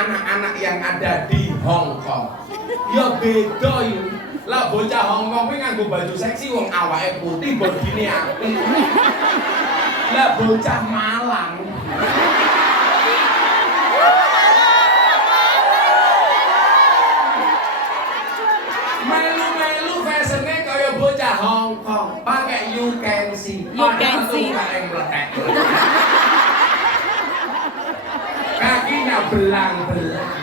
anak-anak yang ada di Hong Kong. Ya beda yuk. Lah bocah Hong Kong kuwi nganggo baju seksi wong awake putih bodine apik. Lah bocah Malang melu-melu fashionnya kaya bocah Hong Kong, pakai you can see. Padahal tuh yang meletek. Kakinya belang-belang,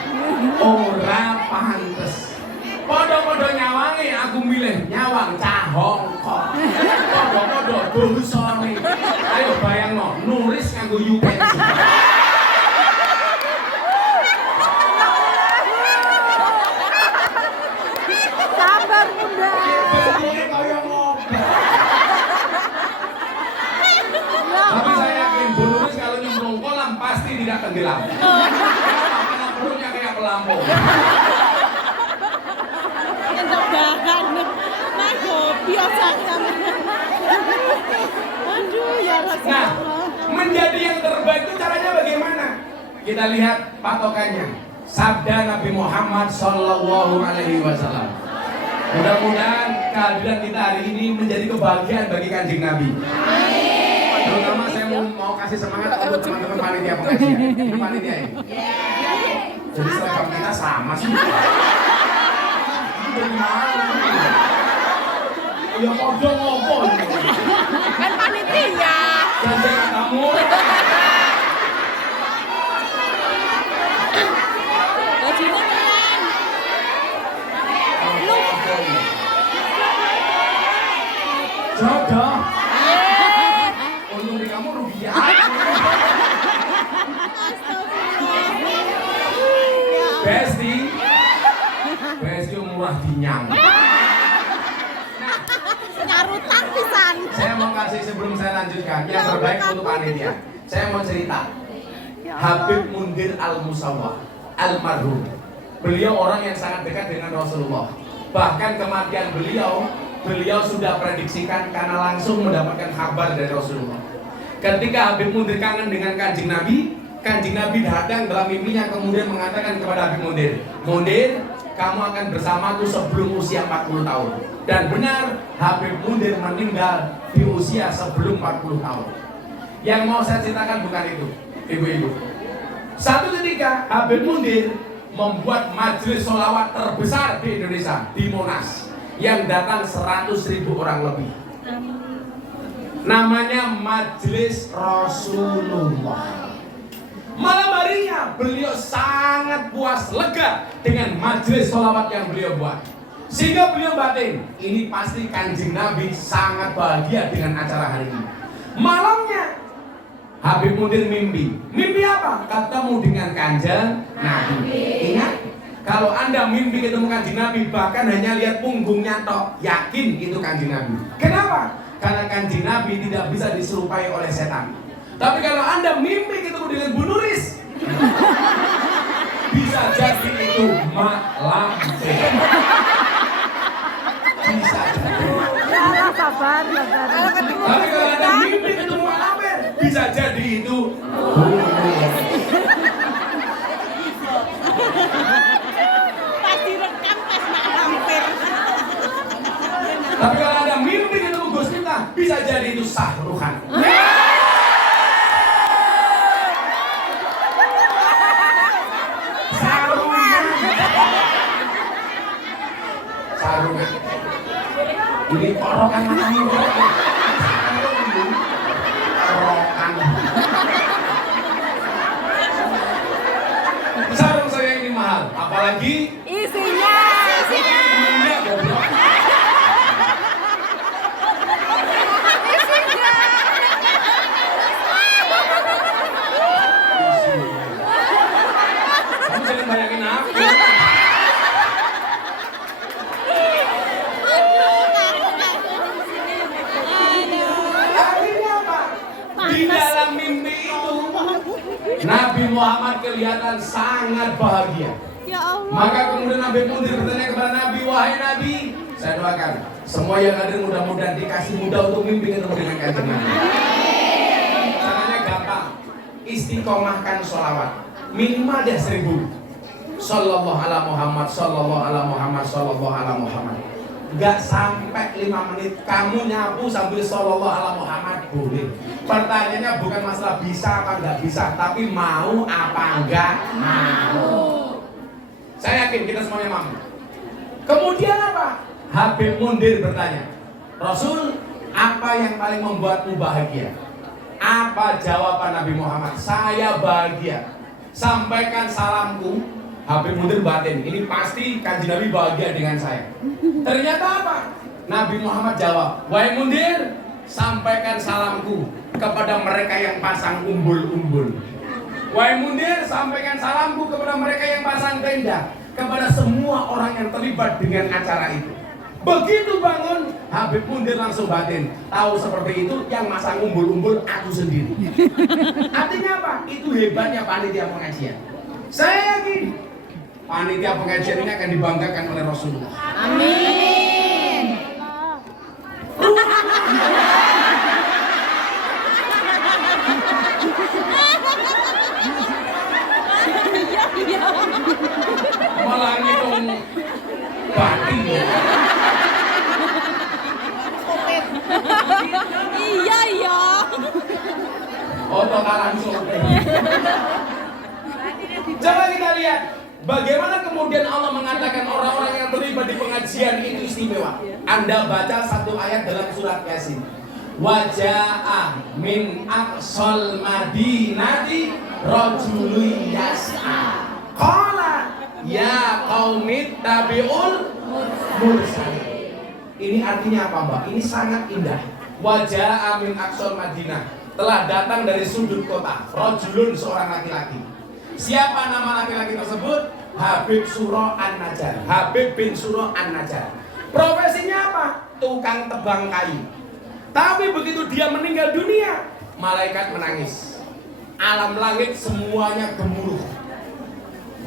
ora pantes. Podo-podo nyawangi, aku milih nyawang cah Hong Kong. Podo-podo dosone. Ayo bayangno, nulis nganggo you can see. Sabar Bunda. Bentuknya kaya ngobat. Tapi saya yakin Bu Nuris kalau nyemplung kolam pasti tidak tenggelam. Karena perutnya kayak pelampung. Tebakan. Nah, biasa kamu. Aduh, ya Nah, Rasulullah. menjadi yang terbaik itu caranya bagaimana? Kita lihat patokannya. Sabda Nabi Muhammad Sallallahu Alaihi Wasallam. Mudah-mudahan kehadiran kita hari ini menjadi kebahagiaan bagi Kanjeng Nabi. Terutama saya mau kasih semangat untuk teman-teman panitia pengajian. Ini panitia ini. Jadi seragam kita sama sih. Itu dari mana? Ya podo ngopo. Kan panitia. Jangan katamu. Bajunya keren. Jodoh. Untung di kamu rugi ya. Besti. Besti murah dinyang. Nyarutan pisan. Saya mau kasih sebelum saya lanjutkan yang terbaik untuk panitia. Saya mau cerita. Habib Mundir Al-Musawwah almarhum. Beliau orang yang sangat dekat dengan Rasulullah. Bahkan kematian beliau sudah prediksikan karena langsung mendapatkan kabar dari Rasulullah. Ketika Habib Mundir kangen dengan Kanjeng Nabi datang dalam mimpinya kemudian mengatakan kepada Habib Mundir, "Mundir, kamu akan bersamaku sebelum usia 40 tahun." Dan benar, Habib Mundir meninggal di usia sebelum 40 tahun. Yang mau saya ceritakan bukan itu, ibu-ibu. Satu ketika Habib Mundir membuat majelis sholawat terbesar di Indonesia, di Monas, yang datang 100.000 orang lebih. Namanya Majelis Rasulullah. Malam harinya beliau sangat puas lega dengan majelis sholawat yang beliau buat. Sehingga beliau batin, ini pasti Kanjeng Nabi sangat bahagia dengan acara hari ini. Malamnya Habib Mundir mimpi. Mimpi apa? Ketemu dengan Kanjeng Nabi. Ingat, kalau Anda mimpi ketemu Kanjeng Nabi, bahkan hanya lihat punggungnya tok, yakin itu Kanjeng Nabi. Kenapa? Karena Kanjeng Nabi tidak bisa diserupai oleh setan. Tapi kalau Anda mimpi ketemu dengan Bu Nuris, bisa jadi itu Mak Lampir. Bisa jadi. Ya, sabar. Tapi kalau Anda mimpi ketemu Mak Lampir, bisa jadi itu Bu Nuris. Pasti rekam pas Mak Lampir. Tapi kalau Anda mimpi ketemu Gus Miftah, bisa jadi itu Sahruhan. Sarungan. Ini korokan matamu. Korokan. Sarung saya ini mahal, apalagi Isinya. punya goblok. Kamu jangan bayangin aku. Akhirnya apa? Di dalam mimpi itu Nabi Muhammad kelihatan sangat bahagia. Ya Allah. Maka kemudian Nabi Mundir bertanya kepada Nabi, "Wahai Nabi, saya doakan semua yang hadir mudah-mudahan dikasih mudah untuk mimpi ketemu dengan Kanjeng Nabi." Caranya gampang, istiqomahkan sholawat minimal deh 1000. Sallallahu ala Muhammad, sallallahu ala Muhammad, sallallahu ala Muhammad. Gak sampai 5 menit kamu nyapu sambil sallallahu ala Muhammad boleh. Pertanyaannya bukan masalah bisa apa nggak bisa, tapi mau apa enggak mau. Saya yakin kita semuanya mampu. Kemudian apa? Habib Mundir bertanya, Rasul, apa yang paling membuatmu bahagia? Apa jawaban Nabi Muhammad? Saya bahagia. Sampaikan salamku. Habib Mundir batin, ini pasti Kanjeng Nabi bahagia dengan saya. Ternyata apa? Nabi Muhammad jawab, wahai Mundir, sampaikan salamku kepada mereka yang pasang umbul-umbul. Wahai Mundir, sampaikan salamku kepada mereka yang pasang tenda, kepada semua orang yang terlibat dengan acara itu. Begitu bangun, Habib Mundir langsung batin, tahu seperti itu, yang masang umbul-umbul aku sendiri. Artinya apa? Itu hebatnya panitia pengajian. Saya yakin panitia pengajian ini akan dibanggakan oleh Rasulullah. Amin. Malah ngitung batin ya. Iya iya. Oh, totalan sopir. Coba kita lihat bagaimana kemudian Allah mengatakan orang-orang yang terlibat di pengajian itu istimewa. Anda baca satu ayat dalam surat Yasin. Waja'a min aqsal madinati rajulun yas'a. Qala ya qaumit tabi'ul mursalin. Ini artinya apa, Mbak? Ini sangat indah. Waja'a min aqsal Madinah, telah datang dari sudut kota rajulun, seorang laki-laki. Siapa nama laki-laki tersebut? Habib Suro An-Najjar. Habib bin Suro An-Najjar. Profesinya apa? Tukang tebang kayu. Tapi begitu dia meninggal dunia, malaikat menangis. Alam langit semuanya gemuruh.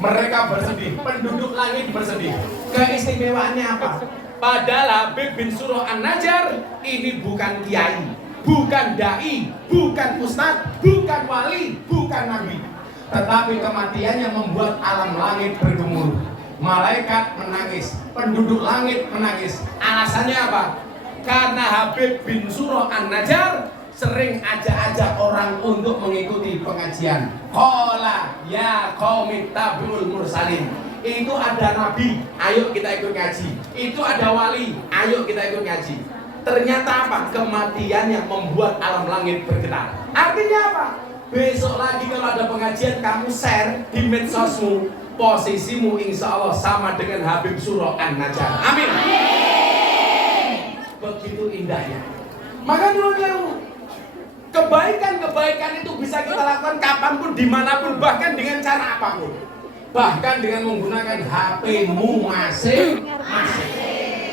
Mereka bersedih, penduduk langit bersedih. Keistimewaannya apa? Padahal Habib bin Suro An-Najjar ini bukan kiai, bukan dai, bukan ustadz, bukan wali, bukan nabi. Tetapi kematiannya membuat alam langit bergemuruh. Malaikat menangis, penduduk langit menangis. Alasannya apa? Karena Habib bin Suro An-Najjar sering ajak-ajak orang untuk mengikuti pengajian. Qala ya qaumit tabi'ul mursalin. Itu ada nabi, ayo kita ikut ngaji. Itu ada wali, ayo kita ikut ngaji. Ternyata apa? Kematian yang membuat alam langit bergetar. Artinya apa? Besok lagi kalau ada pengajian, kamu share di medsosmu, posisimu insya Allah sama dengan Habib Suro An-Najjar. Amin. Begitu indahnya. Maka dulu kebaikan-kebaikan itu bisa kita lakukan kapanpun, dimanapun, bahkan dengan cara apapun. Bahkan dengan menggunakan HP-mu masing-masing.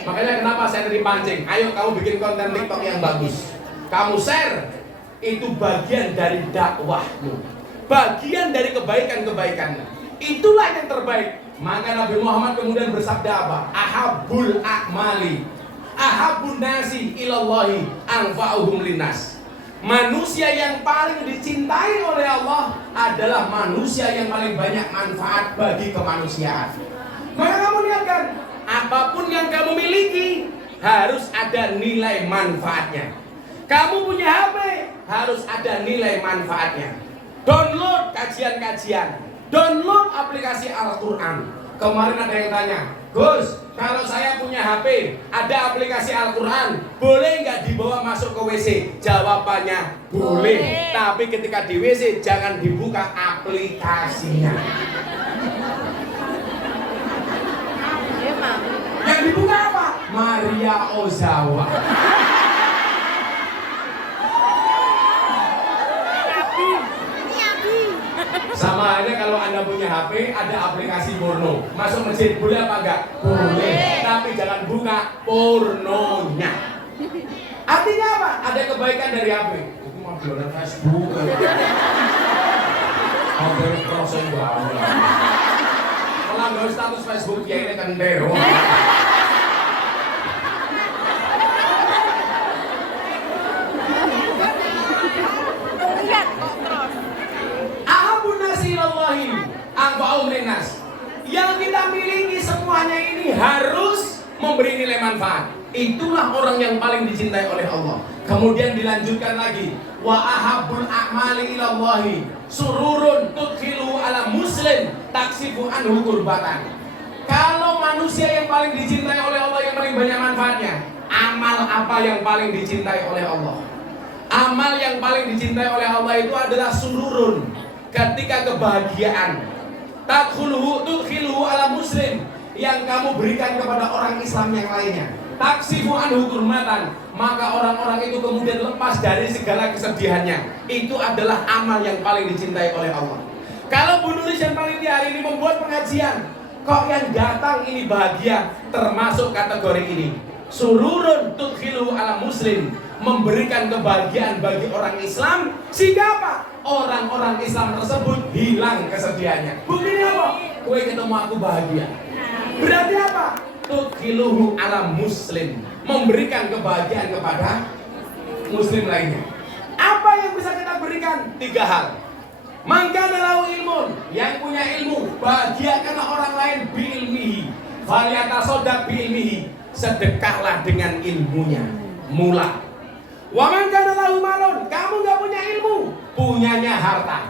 Makanya kenapa saya dipancing, ayo kamu bikin konten TikTok yang bagus. Kamu share, itu bagian dari dakwahmu, bagian dari kebaikan-kebaikanmu. Itulah yang terbaik. Maka Nabi Muhammad kemudian bersabda apa? Ahabbul a'mali ahabbun nasi ilallahi anfa'uhum linnas. Manusia yang paling dicintai oleh Allah adalah manusia yang paling banyak manfaat bagi kemanusiaan. Maka kamu lihat kan, apapun yang kamu miliki harus ada nilai manfaatnya. Kamu punya HP harus ada nilai manfaatnya. Download kajian-kajian, download aplikasi Al-Quran. Kemarin ada yang tanya, Gus, kalau saya punya HP, ada aplikasi Al-Quran, boleh nggak dibawa masuk ke WC? Jawabannya boleh. Tapi ketika di WC jangan dibuka aplikasinya. Yang dibuka apa? Maria Ozawa. Sama aja kalau Anda punya HP, ada aplikasi porno. Masuk masjid boleh apa enggak? Boleh. Tapi jangan buka pornonya. Artinya apa? Ada kebaikan dari HP. Itu mah jualan Facebook. Hampir crossing banget. Melanggar status Facebook ya ini kan dero. kita miliki semuanya ini harus memberi nilai manfaat. Itulah orang yang paling dicintai oleh Allah. Kemudian dilanjutkan lagi, wa ahabbul a'mali ilallahi sururun tudkhilu ala muslim taksifu anhu kurbatan. Kalau manusia yang paling dicintai oleh Allah, yang paling banyak manfaatnya, amal apa yang paling dicintai oleh Allah? Amal yang paling dicintai oleh Allah itu adalah sururun, ketika kebahagiaan, tudkhiluhu ala muslim, yang kamu berikan kepada orang Islam yang lainnya, taksifu anhu kurmatan, maka orang-orang itu kemudian lepas dari segala kesedihannya. Itu adalah amal yang paling dicintai oleh Allah. Kalau Bu Nuris yang paling di hari ini membuat pengajian, kok yang datang ini bahagia, termasuk kategori ini. Sururun tudkhiluhu ala muslim, memberikan kebahagiaan bagi orang Islam, sehingga apa? Orang-orang Islam tersebut hilang kesedihannya. Buktinya apa? Kowe ketemu aku bahagia. Berarti apa? Tudkhiluhu ala muslim, memberikan kebahagiaan kepada muslim lainnya. Apa yang bisa kita berikan? 3 hal. Mangkana lahu ilmun, yang punya ilmu, bahagiakanlah orang lain biilmihi, falyatasaddaq biilmihi, sedekahlah dengan ilmunya. Mula. Wa mangkana lahu malun, kamu gak punya ilmu, punyanya harta.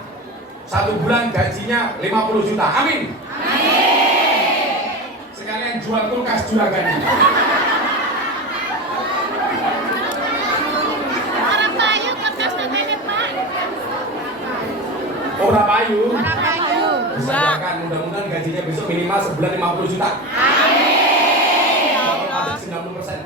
1 bulan gajinya 50 juta. Amin. Sekalian jual kulkas juragan. Orang payu kertas namanya Pak. Orang payu. Orang payu. Usahakan mudah-mudahan gajinya besok minimal sebulan 50 juta. Amin. Kalau pajak 90%.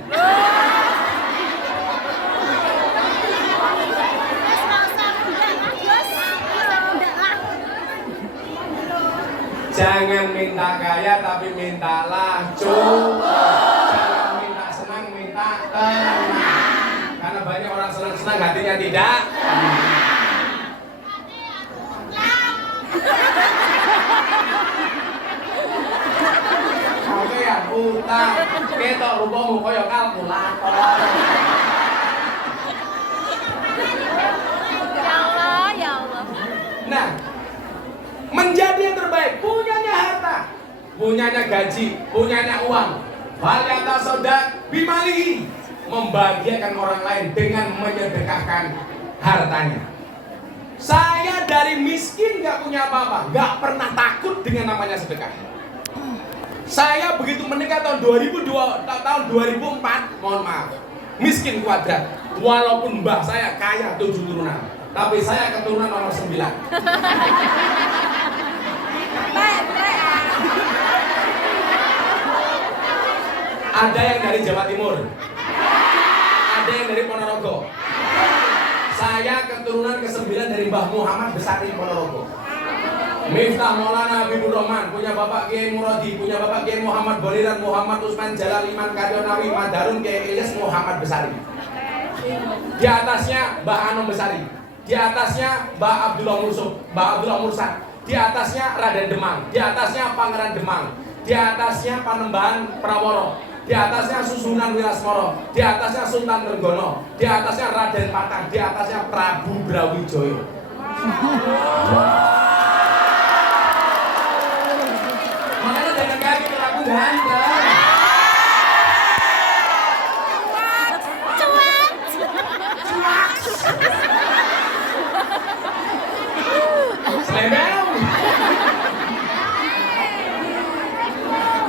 Jangan minta kaya tapi mintalah cukup. Jangan minta senang, minta tenang. Karena banyak orang senang-senang hatinya tidak. Oke ya, utang. Ketok rupamu koyo kalkulator. Ya Allah, ya Allah. Nah, menjadi yang terbaik, punyanya harta, punyanya gaji, punyanya uang. Falyatasaddaq bimalihi, membahagiakan orang lain dengan menyedekahkan hartanya. Saya dari miskin gak punya apa-apa, gak pernah takut dengan namanya sedekah. Saya begitu menikah tahun 2004, mohon maaf, miskin kuadrat. Walaupun mbah saya kaya 7 turunan, tapi saya keturunan nomor 9. Ada yang dari Jawa Timur, ada yang dari Ponorogo. Saya keturunan ke-9 dari Mbah Muhammad Besari Ponorogo. Miftah Maulana Habibur Rahman, punya Bapak Kiai Muradi, punya Bapak Kiai Muhammad Boliran, Muhammad Usman Jalal, Iman Karyonawi, Madarun Kiai Ilyas Muhammad Besari. Di atasnya Mbah Anom Besari, di atasnya Mbah Abdullah Mursuk, Mbah Abdullah Mursad, di atasnya Raden Demang, di atasnya Pangeran Demang, di atasnya Panembahan Praworo, di atasnya Susunan Wilasmoro, di atasnya Sultan Trenggono, di atasnya Raden Patah, di atasnya Prabu Brawijaya. Makanya jangan kaget aku ganteng. Selembang.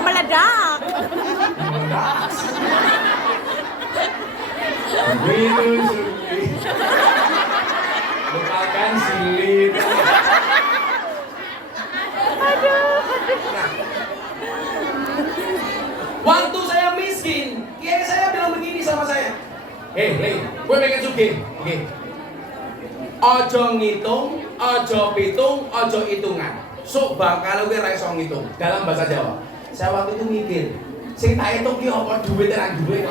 Meledak. Begitu sulit. Lupakan sulit. Nah, waktu saya miskin, kiai saya bilang begini sama saya. Hei, gue pengen sugih. Oke. Ojo ngitung, ojo pitung, ojo hitungan. Sok bakal gue ra iso ngitung dalam bahasa Jawa. Saya waktu itu mikir, sing tak hitung ki apa duit tenan duit.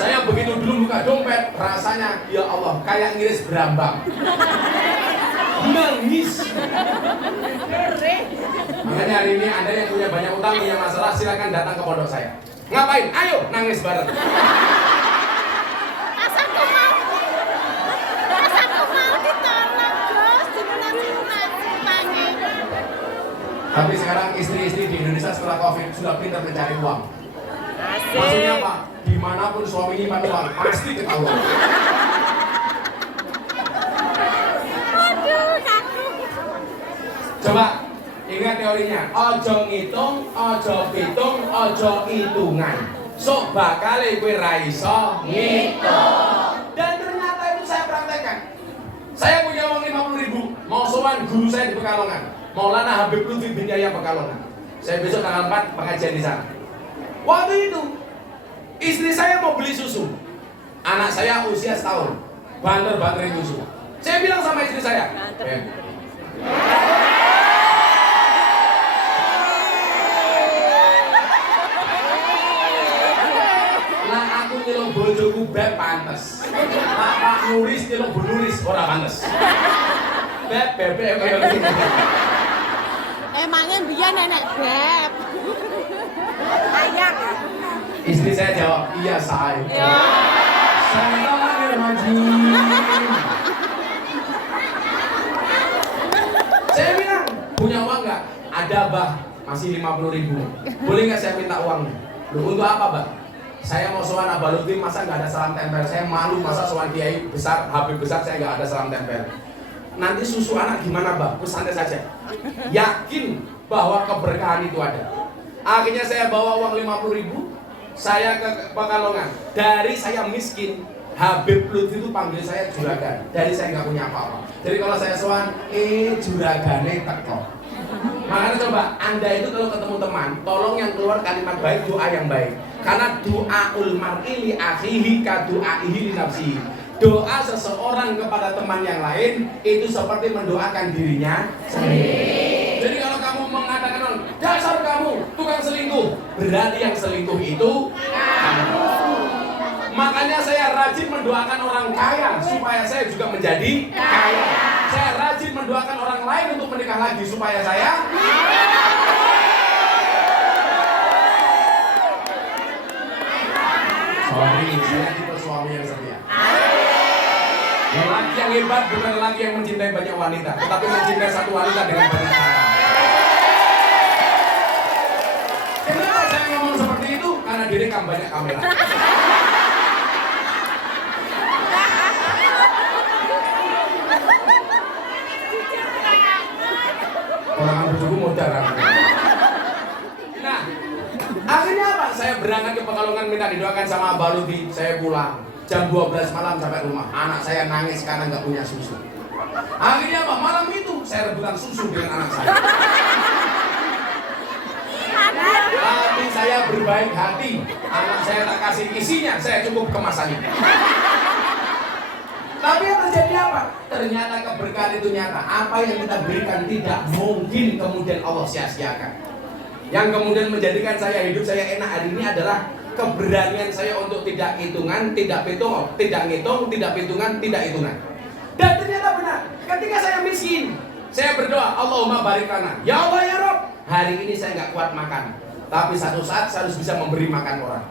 Saya begitu dulu buka dompet, rasanya ya Allah kayak ngiris berambang. Nangis. Makanya hari ini Anda yang punya banyak utang, punya masalah, silakan datang ke pondok saya. Ngapain? Ayo nangis bareng. Rasaku mau ditolong, Gus, dilunasi utangnya. Tapi sekarang istri-istri di Indonesia setelah COVID sudah pintar mencari uang. Asik. Maksudnya apa? Dimanapun suami nyimpan uang pasti ketahuan. Aduh, takut. Coba ingat teorinya. Ojo ngitung, ojo pitung, ojo hitungan. Sok bakal kowe ra iso ngitung. Dan ternyata itu saya praktekkan. Saya punya uang 50.000, mau sowan guru saya di Pekalongan, Maulana Habib Lutfi bin Yahya Pekalongan. Saya besok tanggal 4 pengajian di sana. Waktu itu istri saya mau beli susu. Anak saya usia setahun, banter-banterin susu. Saya bilang sama istri saya, lah aku nyelok bojoku beb pantes. Pak Nuris nyelok Bu Nuris ora pantes. Beb kayak gini. Emangnya biar nenek beb. Ayang. Istri saya jawab, iya say. Saya bilang, punya uang nggak? Ada bah, masih 50.000. Boleh nggak saya minta uangnya? Loh, untuk apa bah? Saya mau sowan Abah Lutfi, masa nggak ada salam tempel? Saya malu masa sowan kiai besar, Habib besar, saya nggak ada salam tempel. Nanti susu anak gimana bah? Santai saja. Yakin bahwa keberkahan itu ada. Akhirnya saya bawa uang 50.000, saya ke Pekalongan. Dari saya miskin, Habib Lutfi itu panggil saya juragan. Dari saya nggak punya apa-apa. Jadi kalau saya sowan, juragane teko. Makanya coba, Anda itu kalau ketemu teman, tolong yang keluar kalimat baik, doa yang baik. Karena doaul mar'i li akhihi ka doaihi li nafsihi. Doa seseorang kepada teman yang lain itu seperti mendoakan dirinya sendiri. Jadi kalau kamu mengatakan dasar kamu tukang selingkuh, berarti yang selingkuh itu kamu. Makanya saya rajin mendoakan orang kaya supaya saya juga menjadi kaya. Saya rajin mendoakan orang lain untuk menikah lagi supaya saya. Sorry, saya tipe suami yang setia. Lelaki yang hebat bukan lelaki yang mencintai banyak wanita, tetapi mencintai satu wanita dengan banyak cara. Kenapa saya ngomong seperti itu? Karena direkam banyak kamera. Orang bojoku modal aku. Nah, akhirnya apa? Saya berangkat ke Pekalongan minta didoakan sama Abah Lutfi. Saya pulang jam 12 malam sampai rumah. Anak saya nangis karena nggak punya susu. Akhirnya apa? Malam itu saya rebutan susu dengan anak saya. Tapi saya berbaik hati. Anak saya tak kasih isinya, saya cukup kemasannya. Tapi yang terjadi apa? Ternyata keberkahan itu nyata. Apa yang kita berikan tidak mungkin kemudian Allah sia-siakan. Yang kemudian menjadikan saya hidup saya enak hari ini adalah keberanian saya untuk tidak hitungan, tidak hitung, tidak ngitung, tidak hitungan, tidak hitungan. Dan ternyata benar. Ketika saya miskin, saya berdoa, Allahumma barik lana. Ya Allah ya Rob, hari ini saya nggak kuat makan. Tapi satu saat saya harus bisa memberi makan orang.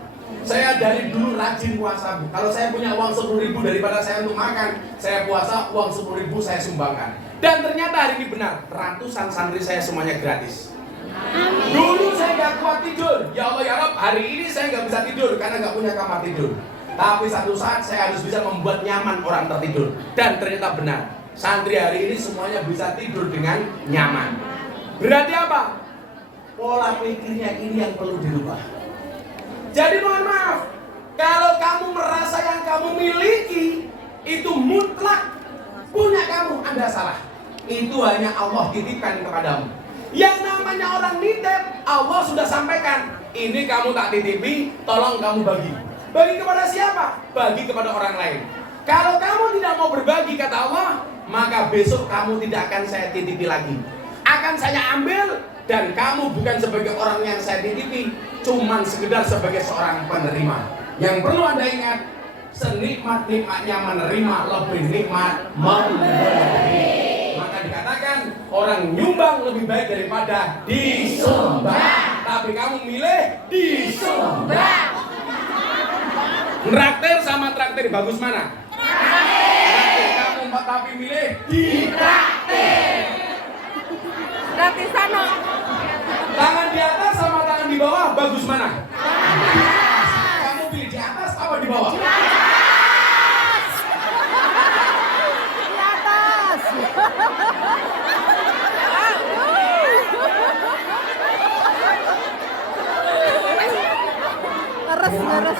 Saya dari dulu rajin puasa. Kalau saya punya uang 10.000 daripada saya untuk makan, saya puasa uang 10.000 saya sumbangkan. Dan ternyata hari ini benar, ratusan santri saya semuanya gratis. Amin. Dulu saya nggak kuat tidur. Ya Allah ya Rob, hari ini saya nggak bisa tidur karena nggak punya kamar tidur. Tapi satu saat saya harus bisa membuat nyaman orang tertidur. Dan ternyata benar, santri hari ini semuanya bisa tidur dengan nyaman. Berarti apa? Pola pikirnya ini yang perlu dirubah. Jadi mohon maaf, kalau kamu merasa yang kamu miliki itu mutlak punya kamu, Anda salah. Itu hanya Allah titipkan kepadamu. Yang namanya orang nitip, Allah sudah sampaikan, ini kamu tak titipi, tolong kamu bagi. Bagi kepada siapa? Bagi kepada orang lain. Kalau kamu tidak mau berbagi, kata Allah, maka besok kamu tidak akan saya titipi lagi. Akan saya ambil, dan kamu bukan sebagai orang yang saya titipi, cuman sekedar sebagai seorang penerima. Yang perlu Anda ingat, senikmat-nikmatnya menerima lebih nikmat memberi. Maka dikatakan orang nyumbang lebih baik daripada disumbang. Tapi kamu milih disumbang. Traktir sama traktir bagus mana? Traktir. Kamu tapi milih ditraktir. Gratisan no. Tangan di atas sama tangan di bawah, bagus mana? Kamu pilih di atas apa di bawah? Di atas. Leres.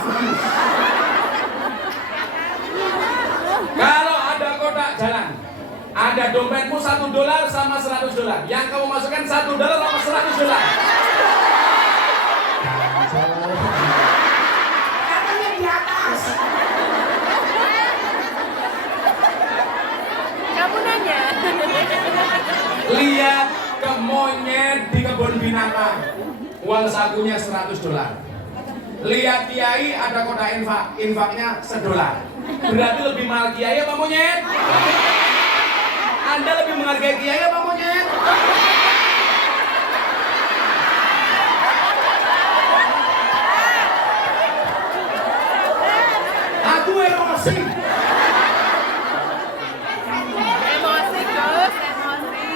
Kalau ada kotak jalan, ada dompetmu $1 sama $100. Yang kamu masukkan $1 sama $100. Katanya di atas. Kamu nanya. Lihat ke monyet di kebun binatang, uang sakunya $100. Lihat kiai ada kotak infaknya $1. Berarti lebih mahal kiai apa monyet? Anda lebih menghargai kiai apa monyet? Aku emosi. Emosi, Gus. Emosi.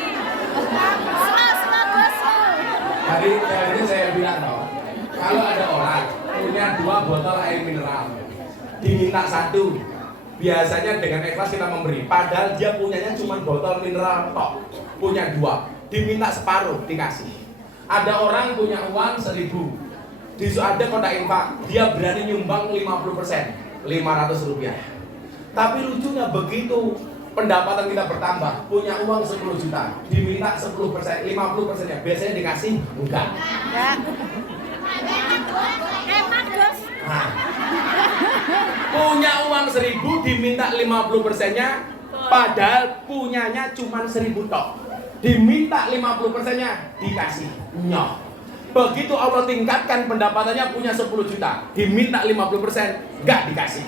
Tadi saya bilang toh, kalau ada orang punya 2 botol air mineral, diminta 1, biasanya dengan ikhlas kita memberi. Padahal dia punyanya cuma botol mineral tok, punya 2, diminta separuh dikasih. Ada orang punya uang 1.000, ada kotak infak, dia berani nyumbang 50%, Rp500. Tapi lucunya begitu pendapatan kita bertambah, punya uang 10 juta, diminta 10%, 50%-nya biasanya dikasih enggak. Nah, punya uang 1.000 diminta 50%-nya, padahal punyanya cuma 1.000 tok. Diminta 50%-nya dikasih nyoh. Begitu Allah tingkatkan pendapatannya, punya 10 juta, diminta 50%, enggak dikasih.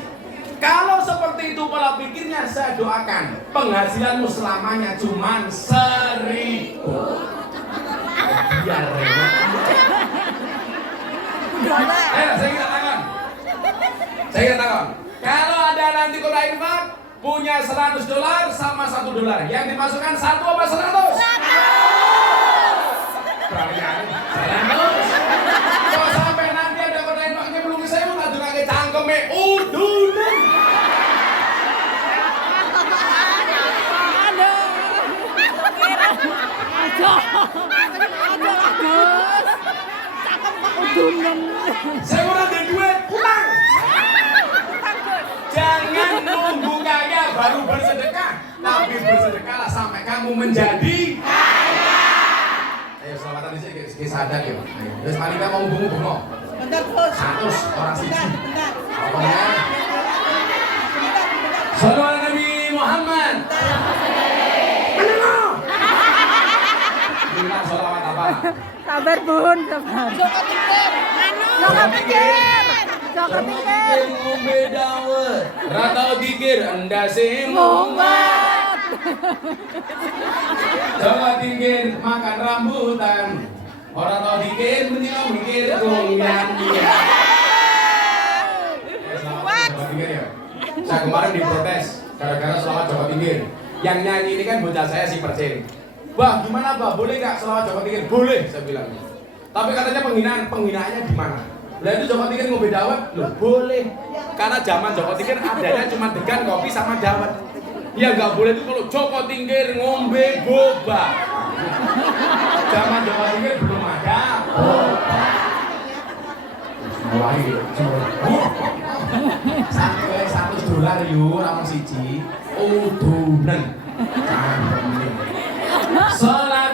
Kalau seperti itu pola pikirnya, saya doakan penghasilanmu selamanya cuma 1.000. Biar rewel. Ayo, saya katakan, kalau ada nanti kotak infak punya $100 sama $1, yang dimasukkan 1 apa 100? 100. Kalian jalan terus. Kalau sampai nanti ada kotak infaknya belum saya mau ngadu ngake cangkeme udunan. Ada Gus. Cakep kok udunan. Saya orang ada duit, utang. Jangan nunggu kaya baru bersedekah, tapi bersedekahlah sampai kamu menjadi kaya. Ayo selamatan di sini, sadar ya. Terus Malika mau bungo-bungo. Bentar, Gus. 100 orang siji. Bentar. Apa ya? Sallallahu Nabi Muhammad. Menengok. Bilang salawat apa? Sabar, Bun, sabar. Joko pikir. Ngombe dawet. Ratau dikir endase mumet. Joko dikir makan rambutan. Orang tau dikir menilo mikir gonggan dia. Selamat Jawa Tingkir ya. Saya kemarin diprotes gara-gara selawat Jawa Tingkir. Yang nyanyi ini kan bocah saya si Percil. Wah gimana Mbak, boleh nggak selawat Jawa Tingkir? Boleh, saya bilang. Tapi katanya penghinaannya di mana? Lah itu Jawa Tingkir ngombe dawet, loh boleh. Karena zaman Jawa Tingkir adanya cuma degan kopi sama dawet. Ya nggak boleh itu kalau Joko Tingkir ngombe boba. Zaman Jawa Tingkir belum ada boba. Mulai sampai $100 yuk, orang siji. Udunan. Salah